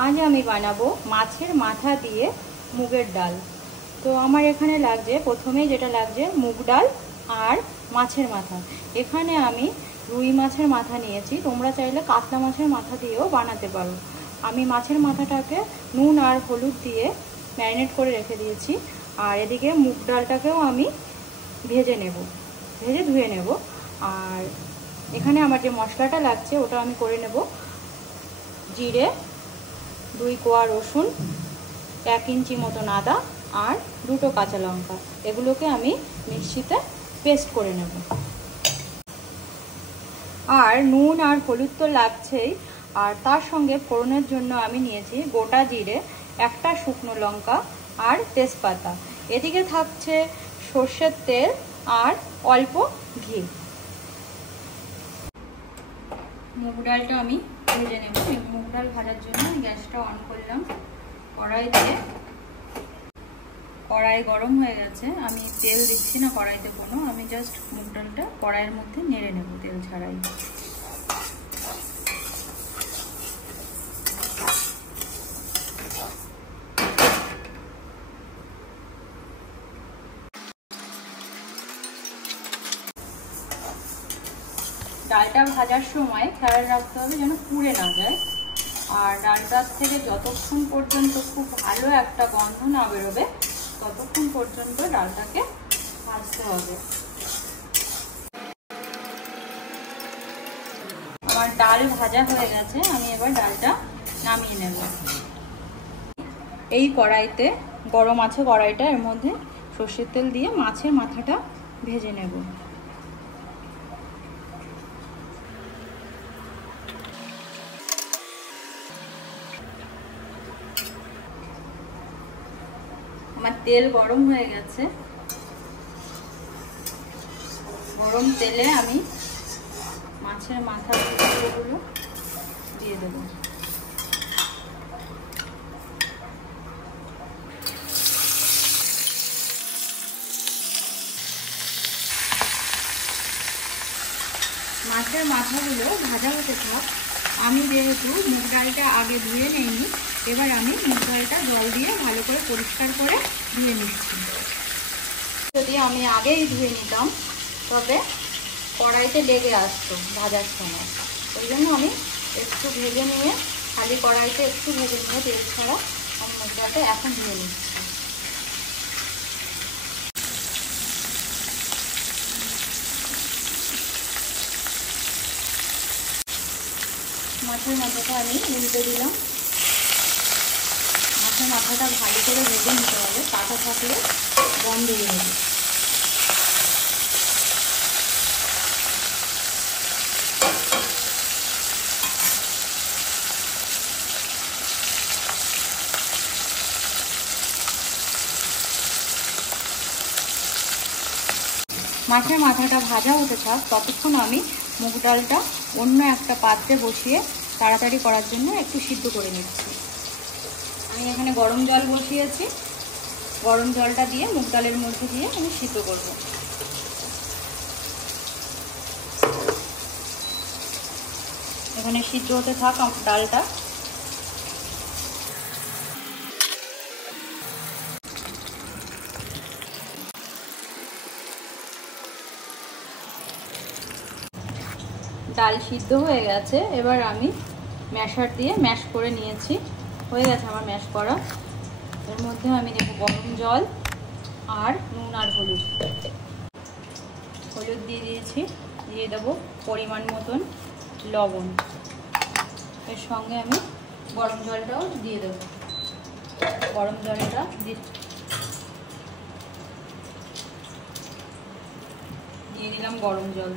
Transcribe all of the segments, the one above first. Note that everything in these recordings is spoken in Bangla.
आज আমি বানাবো মাছের মাথা দিয়ে মুগের ডাল। তো আমার এখানে লাগছে, প্রথমেই যেটা লাগছে মুগ ডাল আর মাছের মাথা। এখানে আমি রুই মাছের মাথা নিয়েছি, তোমরা চাইলে কাতলা মাছের মাথা দিয়েও বানাতে পারো। আমি মাছের মাথাটাকে নুন আর হলুদ দিয়ে ম্যারিনেট করে রেখে দিয়েছি। আর এদিকে মুগ ডালটাকেও আমি ভেজে ধুয়ে নেব। আর এখানে আমার যে মশলাটা লাগছে ওটা আমি করে নেব। জিরে, 2 কোয়া রসুন, 1 ইঞ্চি মতন আদা আর 2টো কাঁচা লঙ্কা, এগুলোকে আমি মিক্সিতে পেস্ট করে নেব। আর নুন আর হলুদ তো লাগছেই, আর তার সঙ্গে ফোড়নের জন্য আমি নিয়েছি গোটা জিরে, 1টা শুকনো লঙ্কা আর তেজপাতা। এদিকে থাকছে সর্ষের তেল আর অল্প ঘি। মুগ ডালটা আমি ভেজে নেব। মুগ ডাল ভাজার জন্য গ্যাসটা অন করলাম। কড়াই গরম হয়ে গেছে। আমি তেল দিচ্ছি না কড়াইতে কোনো, আমি জাস্ট মুগ ডালটা কড়াইয়ের মধ্যে নেড়ে নেব তেল ছাড়াই। ডালটা ভাজার সময় খেয়াল রাখতে হবে যেন পুড়ে না যায়। আর ডালটার থেকে যতক্ষণ পর্যন্ত খুব ভালো একটা গন্ধ না বেরোবে ততক্ষণ পর্যন্ত ডালটাকে ভাজতে হবে। আমার ডাল ভাজা হয়ে গেছে, আমি এবার ডালটা নামিয়ে নেব। এই কড়াইতে গরম আছে কড়াইটা, এর মধ্যে সর্ষের তেল দিয়ে মাছের মাথাটা ভেজে নেব। আমার তেল গরম হয়ে গেছে। গরম তেলে আমি মাছের মাথার টুকরোগুলো দিয়ে দেব। মাছের মাথাগুলো ভাজা হতে থাক। আমি যেহেতু মুগ ডালটা আগে ধুয়ে নিইনি, এবার আমি মুগ ডালটা জল দিয়ে ভালো করে পরিষ্কার করে ধুয়ে নিচ্ছি। যদি আমি আগেই ধুয়ে নিতাম তবে কড়াইতে লেগে আসতো ভাজার সময়, ওই জন্য আমি একটু ভেজে নিয়ে, খালি কড়াইতে একটু ভেজে নিয়ে তেল ছাড়া আমি মুগ ডালটা এখন ধুয়ে নিচ্ছি। মাছের মাথাটা আমি উল্টে দিলাম। মাছের মাথাটা ভালো করে ভেজে নিতে হবে, কাঁচা থাকলে গন্ধ বেরোবে। মাছের মাথাটা ভাজা হতে থাক, ততক্ষণ আমি মুগ ডালটা অন্য একটা পাত্রে বসিয়ে তাড়াতাড়ি করার জন্য একটু সিদ্ধ করে নিচ্ছি। আমি এখানে গরম জল বসিয়েছি, গরম জলটা দিয়ে মুগ ডালের মধ্যে দিয়ে আমি সিদ্ধ করব। এখানে সিদ্ধ হতে থাক ডালটা। ডাল সিদ্ধ হয়ে গেছে, এবার আমি ম্যাশার দিয়ে ম্যাশ করে নিয়েছি। হয়ে গেছে আমার ম্যাশ করা। এর মধ্যে আমি দেব গরম জল আর নুন আর হলুদ দিয়ে দিয়েছি। দিয়ে দেবো পরিমাণ মতন লবণ। এর সঙ্গে আমি গরম জলটাও দিয়ে দেবো। গরম জলটা দিয়ে দিলাম গরম জল।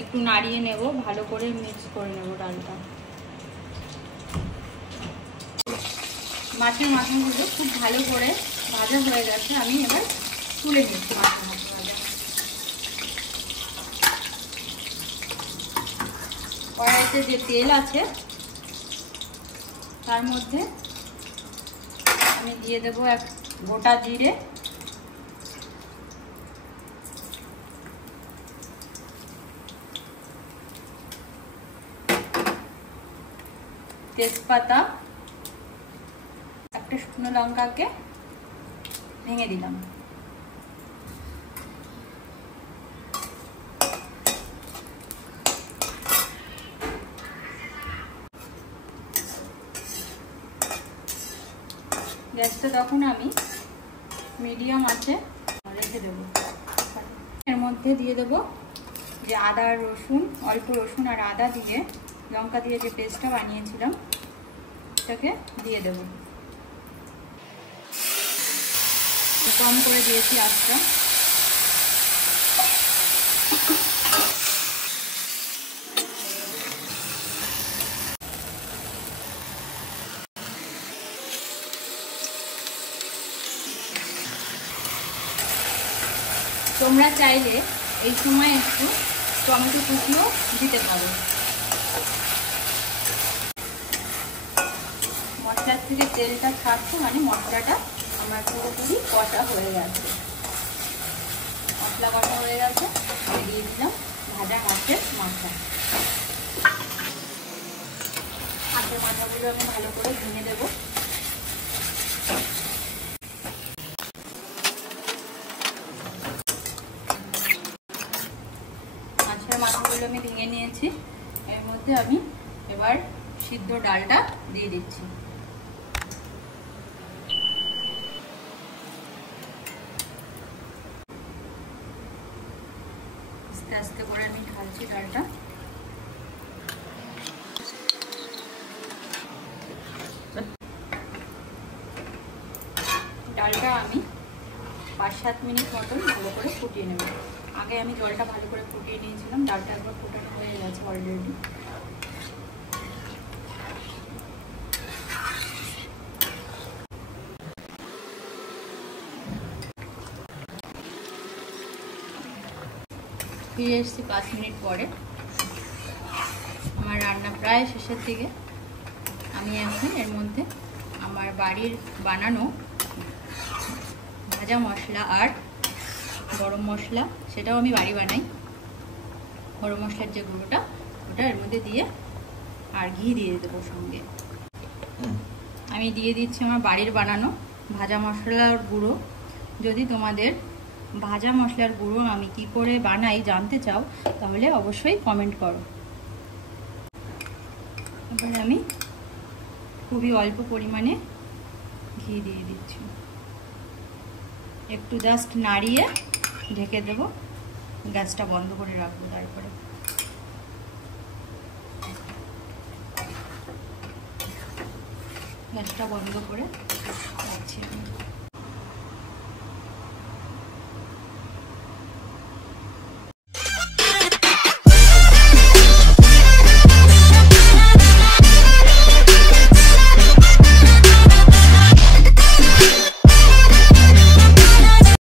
একটু নাড়িয়ে নেব, ভালো করে মিক্স করে নেব ডালটা। মাছের মাথাগুলো খুব ভালো করে ভাজা হয়ে গেছে, আমি এবার তুলে নিচ্ছি মাছের মাথা ভাজা। কড়াইতে যে তেল আছে তার মধ্যে আমি দিয়ে দেবো এক গোটা জিরে, তেজপাতা, একটা শুকনো লঙ্কাকে ভেঙে দিলাম। গ্যাসটা তখন আমি মিডিয়াম আঁচে রেখে দেব। এর মধ্যে দিয়ে দেব যে আদা রসুন, অল্প রসুন আর আদা দিয়ে লঙ্কা দিয়ে যে পেস্টটা বানিয়েছিলাম সেটাকে দিয়ে দেব। কম করে দিয়েছি আঁচটা। তোমরা চাইলে এই সময় একটু টমেটো কুচিও দিতে পারো। মশলার থেকে তেলটা ছাড়ছে, মানে মশলাটা আমার পুরোপুরি কষা হয়ে গেছে। মশলা কষা হয়ে গেছে, দিয়ে দিলাম ভাজা মাছের মাথা। মাছের মাথাগুলো আমি ভালো করে ভেঙে দেবো। মাছের মাথাগুলো আমি ভেঙে নিয়েছি। এর মধ্যে আমি এবার সিদ্ধ ডালটা দিয়ে দিচ্ছি। আস্তে আস্তে করে আমি ঢালছি ডালটা। ডালটা আমি 5-7 মিনিট মতন ভালো করে ফুটিয়ে নেব। আগে আমি জলটা ভালো করে ফুটিয়ে নিয়েছিলাম, ডালটা একবার ফুটানো হয়ে গেছে অলরেডি। ফিরে এসেছি 5 মিনিট পরে। আমার রান্না প্রায় শেষের দিকে। আমি এখন এর মধ্যে আমার বাড়ির বানানো ভাজা মশলা আর গরম মশলা, সেটাও আমি বাড়ি বানাই, গরম মশলার যে গুঁড়োটা ওটা এর মধ্যে দিয়ে আর ঘি দিয়ে দেবো সঙ্গে। আমি দিয়ে দিচ্ছি আমার বাড়ির বানানো ভাজা মশলার গুঁড়ো। যদি তোমাদের ভাজা মশলার গুঁড়ো আমি কি করে বানাই জানতে চাও তাহলে অবশ্যই কমেন্ট করো। এবার আমি খুবই অল্প পরিমাণে ঘি দিয়ে দিচ্ছি। একটু জাস্ট নাড়িয়ে ঢেকে দেব, গ্যাসটা বন্ধ করে রাখবো। তারপরে গ্যাসটা বন্ধ করে রাখছি আমি।